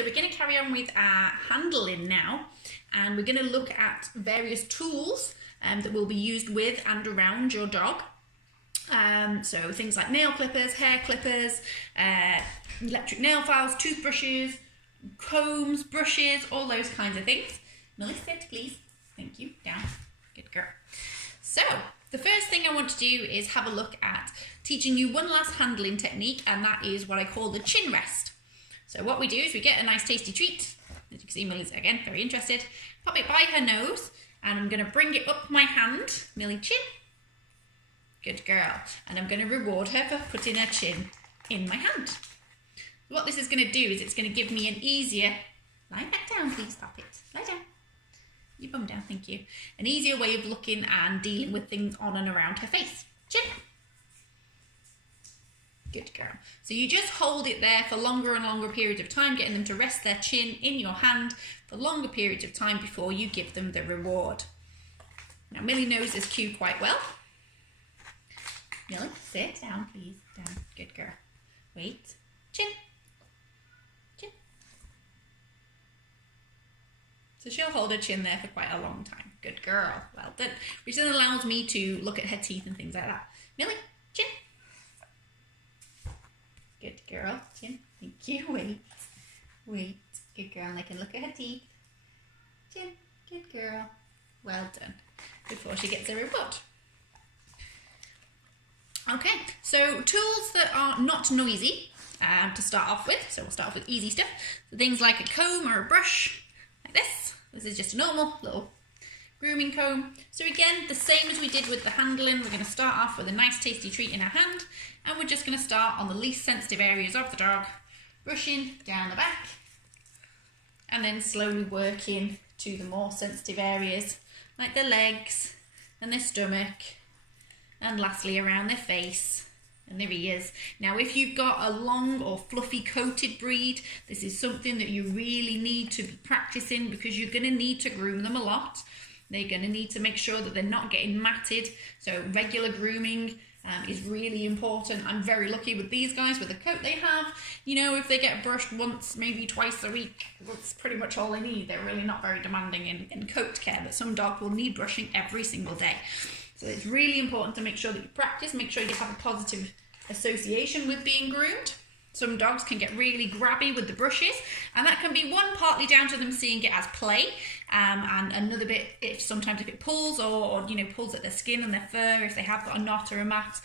so we're going to carry on with our handling now, and we're going to look at various tools that will be used with and around your dog. So things like nail clippers, hair clippers, electric nail files, toothbrushes, combs, brushes, all those kinds of things. Millie, sit please. Thank you. Down. Good girl. So the first thing I want to do is have a look at teaching you one last handling technique, and that is what I call the chin rest. So what we do is we get a nice tasty treat. As you can see, Millie's again very interested. Pop it by her nose, and I'm going to bring it up my hand. Millie, chin. Good girl. And I'm going to reward her for putting her chin in my hand. What this is going to do is it's going to give me an easier, lie back down please, stop it, lie down. You bum down, thank you. An easier way of looking and dealing with things on and around her face. Chin. Good girl. So you just hold it there for longer and longer periods of time, getting them to rest their chin in your hand for longer periods of time before you give them the reward. Now Millie knows this cue quite well. Millie, sit down please, down. Good girl. Wait. Chin. Chin. So she'll hold her chin there for quite a long time. Good girl. Well done. Which then allows me to look at her teeth and things like that. Millie, chin. Good girl. Chin. Thank you. Wait. Wait. Good girl. And I can look at her teeth. Chin. Good girl. Well done. Before she gets a reward. Okay, so tools that are not noisy to start off with. So we'll start off with easy stuff. So things like a comb or a brush, like this. This is just a normal little grooming comb. So again, the same as we did with the handling, we're going to start off with a nice tasty treat in our hand, and we're just going to start on the least sensitive areas of the dog, brushing down the back, and then slowly working to the more sensitive areas, like the legs and their stomach, and lastly around their face and their ears. Now if you've got a long or fluffy coated breed, this is something that you really need to be practicing, because you're going to need to groom them a lot. They're going to need to make sure that they're not getting matted, so regular grooming is really important. I'm very lucky with these guys with the coat they have. You know, if they get brushed once, maybe twice a week, that's pretty much all they need. They're really not very demanding in coat care, but some dogs will need brushing every single day. So it's really important to make sure that you practice, make sure you have a positive association with being groomed. Some dogs can get really grabby with the brushes, and that can be one partly down to them seeing it as play, and another bit if sometimes if it pulls or you know pulls at their skin and their fur, if they have got a knot or a mat,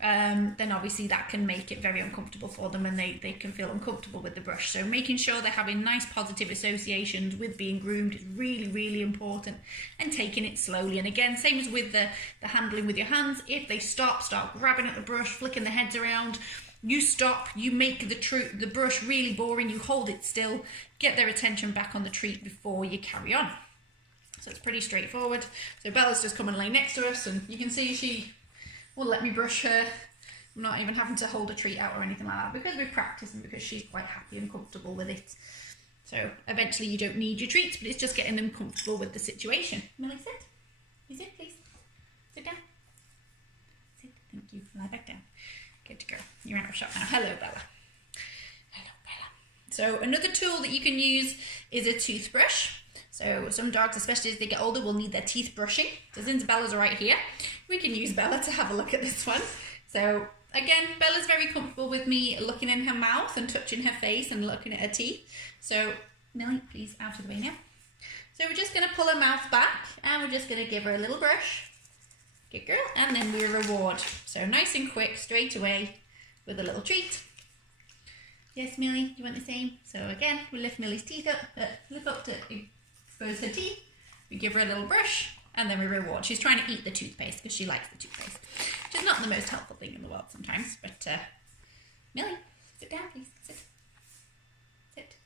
then obviously that can make it very uncomfortable for them, and they can feel uncomfortable with the brush. So making sure they're having nice positive associations with being groomed is really, really important, and taking it slowly. And again, same as with the handling with your hands, if they start grabbing at the brush, flicking their heads around, you stop, you make the brush really boring, you hold it still, get their attention back on the treat before you carry on. So it's pretty straightforward. So Bella's just come and lay next to us, and you can see she will let me brush her. I'm not even having to hold a treat out or anything like that, because we practice and because she's quite happy and comfortable with it. So eventually you don't need your treats, but it's just getting them comfortable with the situation. Millie, sit. You sit, please. Sit down. Sit. Thank you. Lie back down. Good girl. You're out of shot now. Hello, Bella. Hello, Bella. So another tool that you can use is a toothbrush. So some dogs, especially as they get older, will need their teeth brushing. So since Bella's right here, we can use Bella to have a look at this one. So again, Bella's very comfortable with me looking in her mouth and touching her face and looking at her teeth. So Millie, please out of the way now. So we're just going to pull her mouth back, and we're just going to give her a little brush. Good girl. And then we reward. So nice and quick, straight away with a little treat. Yes, Millie, do you want the same? So again, we lift Millie's teeth up, lift up to expose her teeth. We give her a little brush, and then we reward. She's trying to eat the toothpaste because she likes the toothpaste, which is not the most helpful thing in the world sometimes. But Millie, sit down, please. Sit. Sit.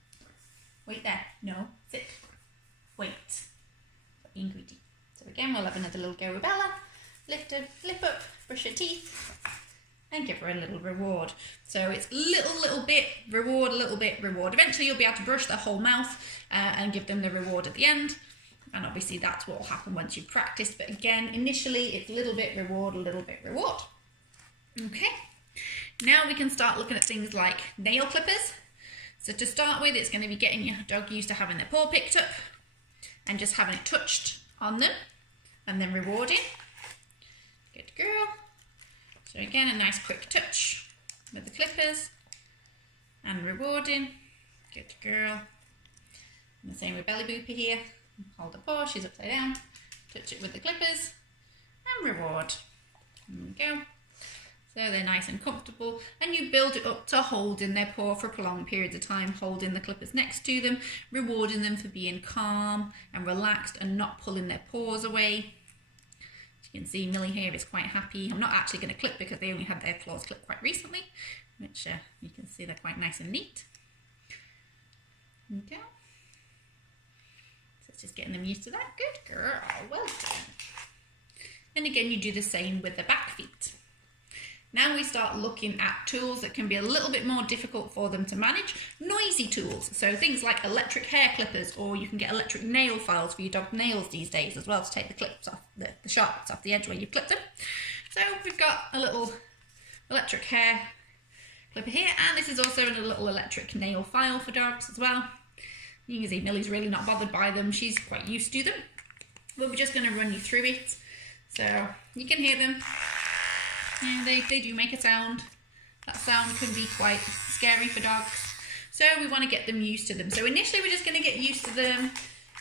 Wait there. No. Sit. Wait. Stop being greedy. So again, we'll have another little go with Bella. Lift her lip up, brush her teeth, and give her a little reward. So it's little bit reward, little bit reward. Eventually you'll be able to brush their whole mouth and give them the reward at the end. And obviously that's what will happen once you've practiced. But again, initially it's a little bit reward, a little bit reward. Okay. Now we can start looking at things like nail clippers. So to start with, it's going to be getting your dog used to having their paw picked up and just having it touched on them and then rewarding. Good girl. So again, a nice quick touch with the clippers and rewarding. Good girl. And the same with belly booper here. Hold the paw, she's upside down. Touch it with the clippers and reward. There we go. So they're nice and comfortable, and you build it up to holding their paw for prolonged periods of time, holding the clippers next to them, rewarding them for being calm and relaxed and not pulling their paws away. As you can see, Millie here is quite happy. I'm not actually going to clip because they only had their claws clipped quite recently, which you can see they're quite nice and neat. Okay. So it's just getting them used to that. Good girl, well done. And again, you do the same with the back feet. Now we start looking at tools that can be a little bit more difficult for them to manage. Noisy tools, so things like electric hair clippers, or you can get electric nail files for your dog's nails these days as well to take the clips off, the sharp off the edge where you've clipped them. So we've got a little electric hair clipper here, and this is also a little electric nail file for dogs as well. You can see Millie's really not bothered by them, she's quite used to them. But we're just going to run you through it. So you can hear them. Yeah, they do make a sound. That sound can be quite scary for dogs. So we want to get them used to them. So initially we're just going to get used to them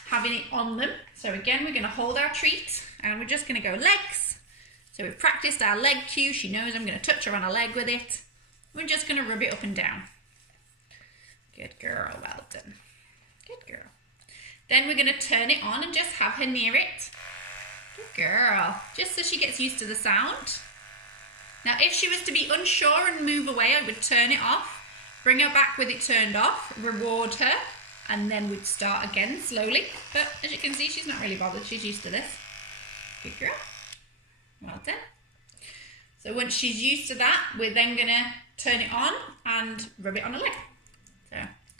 having it on them. So again, we're going to hold our treat and we're just going to go legs. So we've practiced our leg cue. She knows I'm going to touch her on a leg with it. We're just going to rub it up and down. Good girl, well done. Good girl. Then we're going to turn it on and just have her near it. Good girl. Just so she gets used to the sound. Now, if she was to be unsure and move away, I would turn it off, bring her back with it turned off, reward her, and then we'd start again slowly. But as you can see, she's not really bothered. She's used to this. Good girl. Well done. So once she's used to that, we're then going to turn it on and rub it on her leg. So,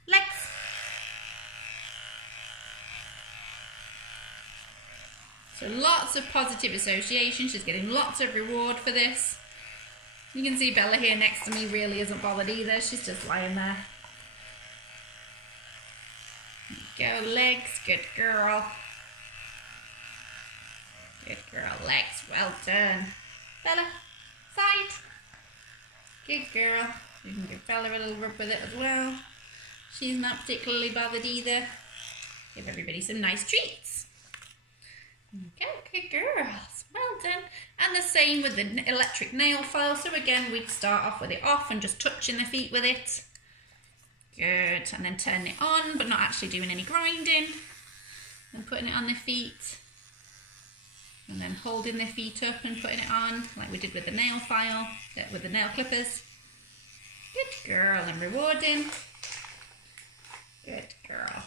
legs. So lots of positive association. She's getting lots of reward for this. You can see Bella here next to me really isn't bothered either. She's just lying there. Go legs, good girl. Good girl, legs, well done. Bella, side. Good girl. You can give Bella a little rub with it as well. She's not particularly bothered either. Give everybody some nice treats. Okay, good girls, well done. And the same with the electric nail file. So again, we'd start off with it off and just touching the feet with it. Good, and then turn it on, but not actually doing any grinding. And putting it on their feet. And then holding their feet up and putting it on, like we did with the nail file, with the nail clippers. Good girl, and rewarding. Good girl.